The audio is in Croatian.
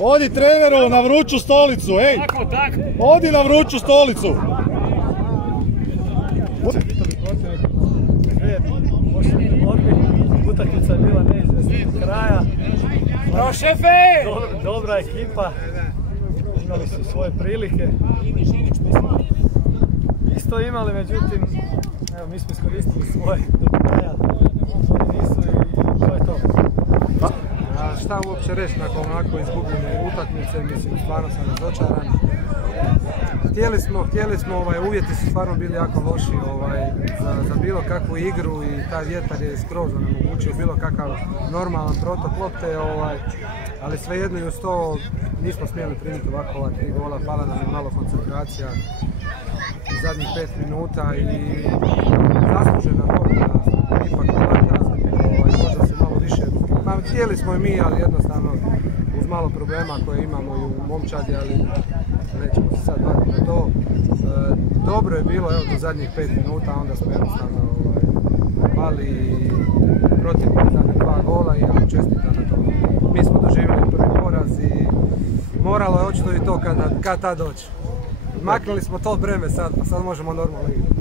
Odi treneru na vruću stolicu, ej! Odi na vruću stolicu! Utakmica je bila neizvjesna do kraja. Bravo šefe! Dobra ekipa. Imali su svoje prilike. Isto imali, međutim, evo, mi smo iskoristili svoje do kraja. Oni nisu i to je to. A šta uopće reći nakon onako izgubljene utakmice, mislim, stvarno sam razočaran. Htjeli smo, uvjeti su stvarno bili jako loši za bilo kakvu igru i taj vjetar je skroz onemogućio bilo kakav normalan protok lopte, ali svejedno i uz to nismo smjeli primiti ovako ova 3 gola, pala nam je malo koncentracija u zadnjih 5 minuta i zaslužena pobjeda ipak ovakva, možda se malo više, htjeli smo i mi, ali jednostavno uz malo problema koje imamo i u momčadi, ali nećemo se sad vratiti na to. Dobro je bilo do zadnjih 5 minuta, onda smo jednostavno pali protiv zadnjih 2 gola i ja čestitam na to. Mi smo doživjeli prvi poraz i moralo je očito i to kad tad doći. Maknuli smo to breme sad, pa sad možemo normalno igrati.